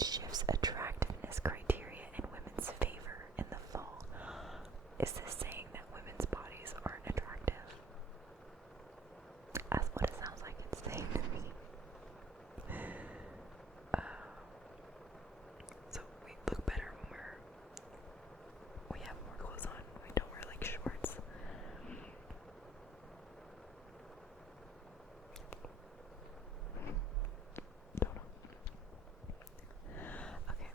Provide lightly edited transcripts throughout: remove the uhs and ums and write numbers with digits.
it shifts attractiveness criteria in women's favor in the fall. Is this saying that women's bodies aren't attractive? That's what it sounds like it's saying to me. So we look better when we have more clothes on. We don't wear like shorts. Don't know. Okay.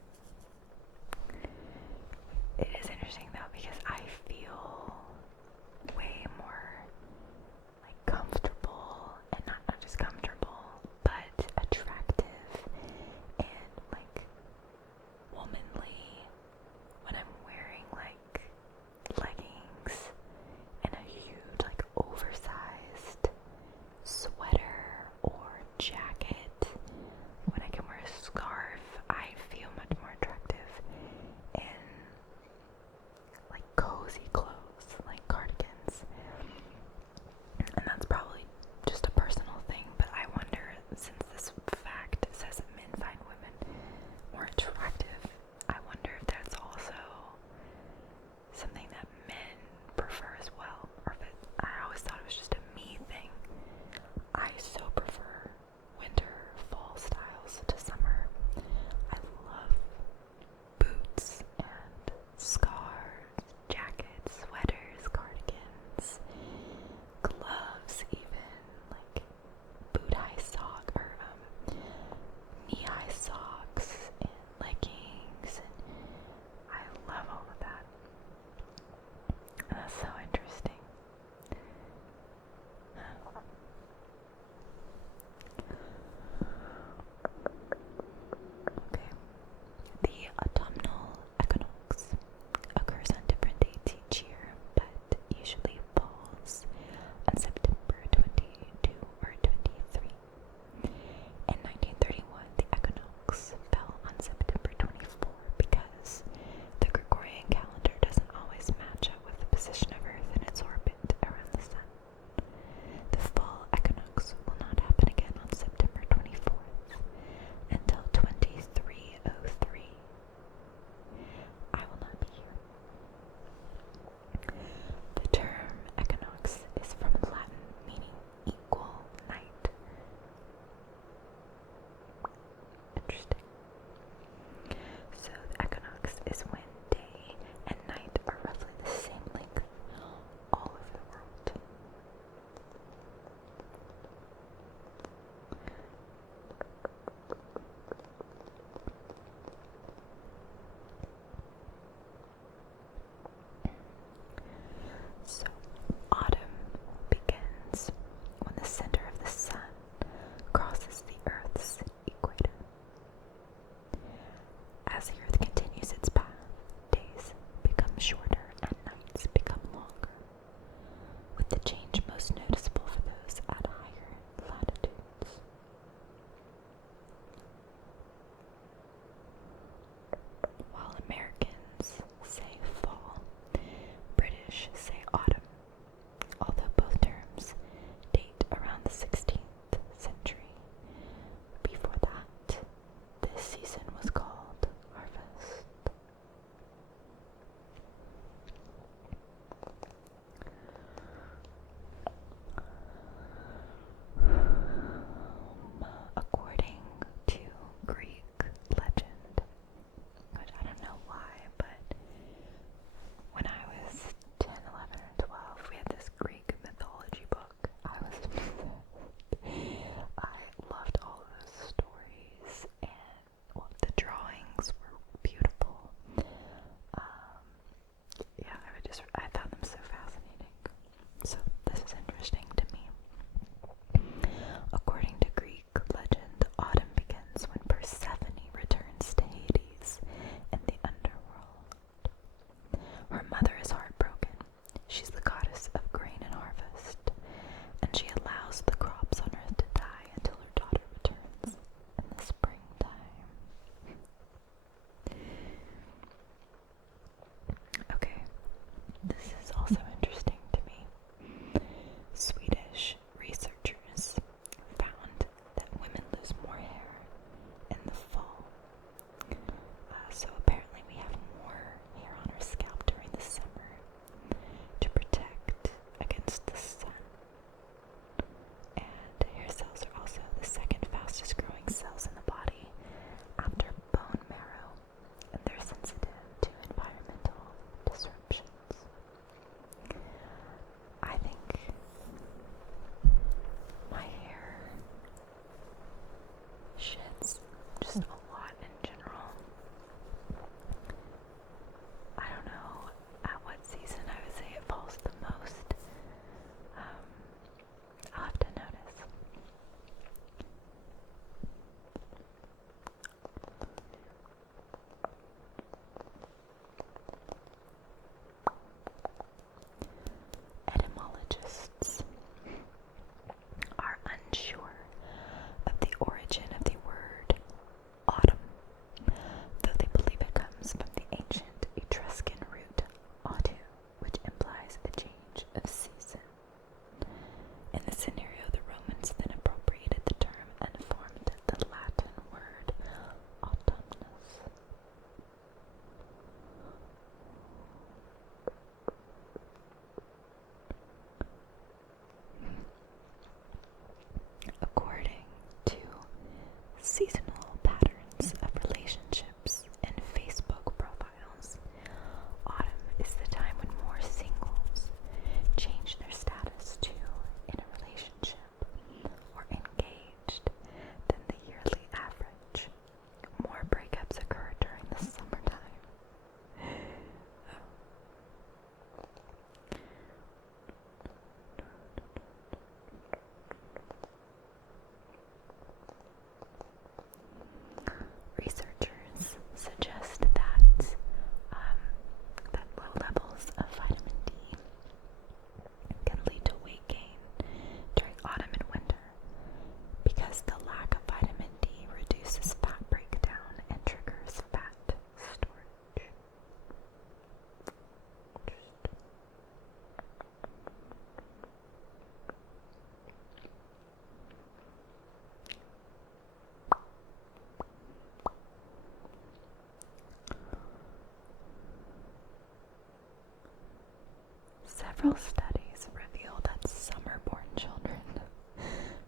Several studies reveal that summer-born children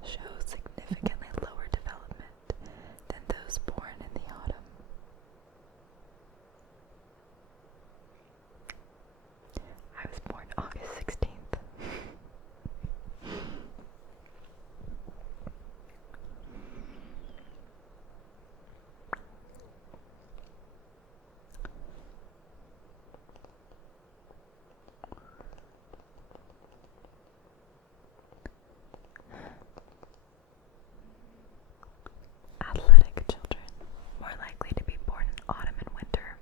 show significantly lower development than those born in the autumn. I was born August 16th. Athletic children, more likely to be born in autumn and winter,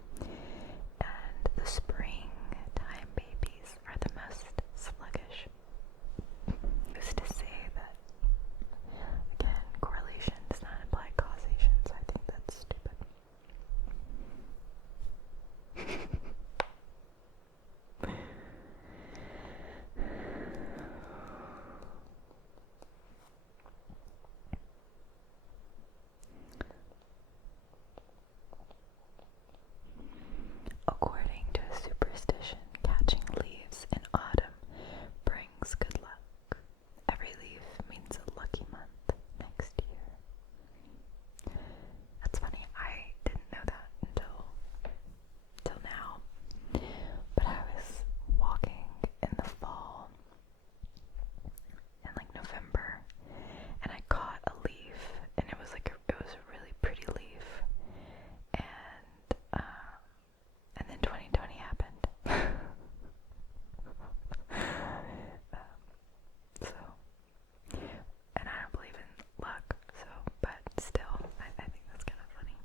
and the springtime babies are the most sluggish. Who's to say that, again, correlation does not imply causation, so I think that's stupid. According to a superstition, catching leaves in autumn brings good luck. Every leaf means a lucky month next year. That's funny, I didn't know that until now. But I was walking in the fall in like November, and I caught a leaf, and it was a really pretty leaf, and then 2020 happened. And I don't believe in luck, but still, I think that's kind of funny.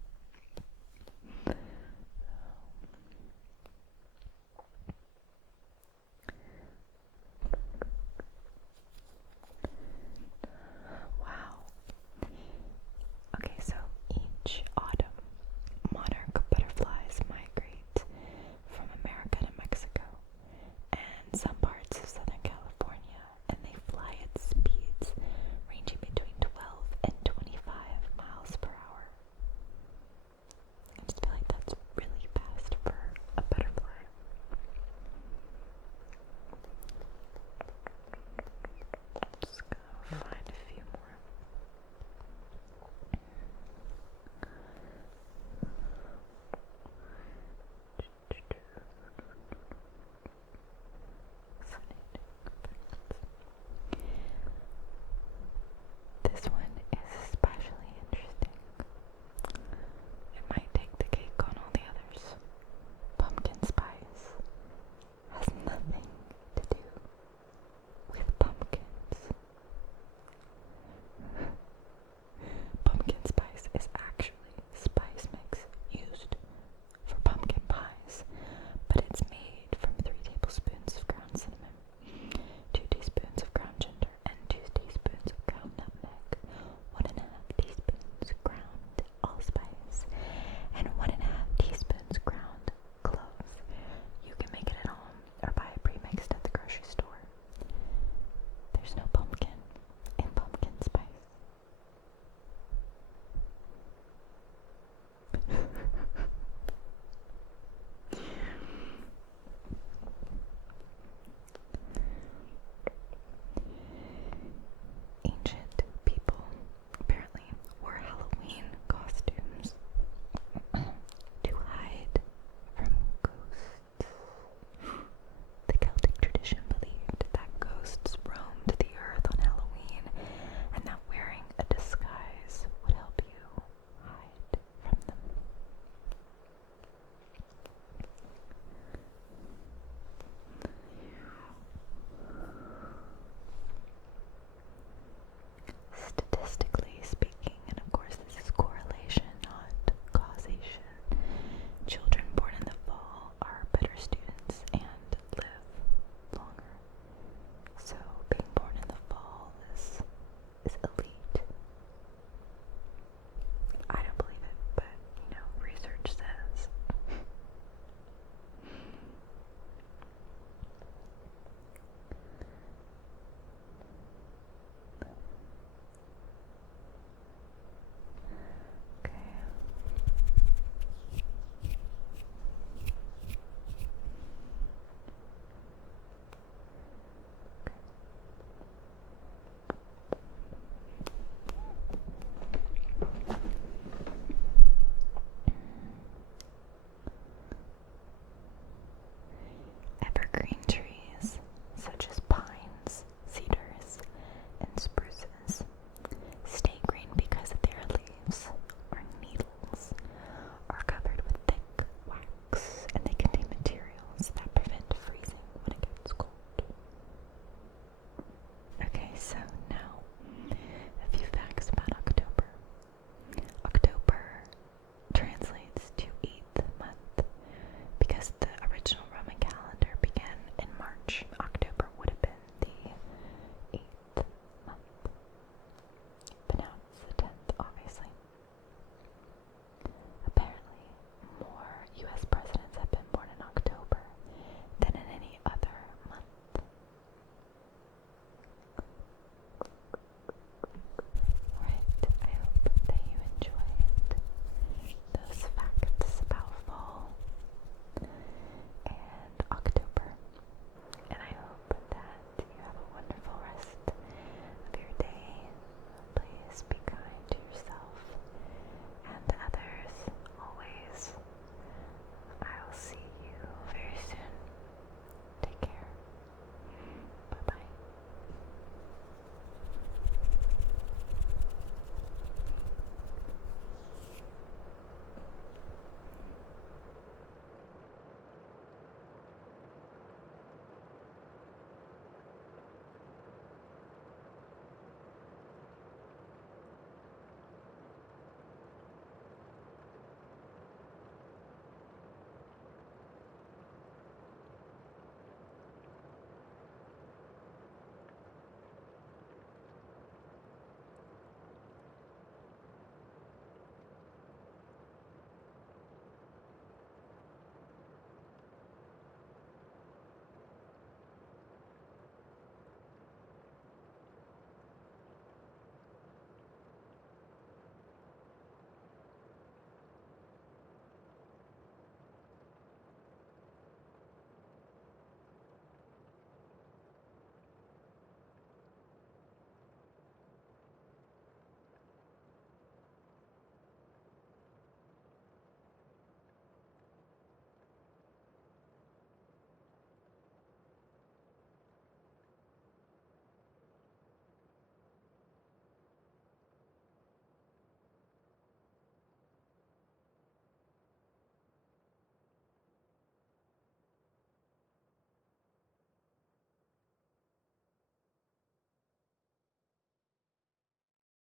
Wow. Okay, so each autumn, monarch butterflies migrate from America to Mexico and some parts of Southern California, and they fly at speeds ranging between 12 and 25 miles per hour. I just feel like that's really fast for a butterfly. Just gonna find a few more. This one is especially interesting. It might take the cake on all the others. Pumpkin spice has nothing to do with pumpkins. Pumpkin spice is actually spice mix used for pumpkin pies, but it's made from 3 tablespoons of ground cinnamon, 2 teaspoons of ground ginger, and 2 teaspoons of ground nutmeg, 1.5 teaspoons ground allspice, and 1.5 teaspoons ground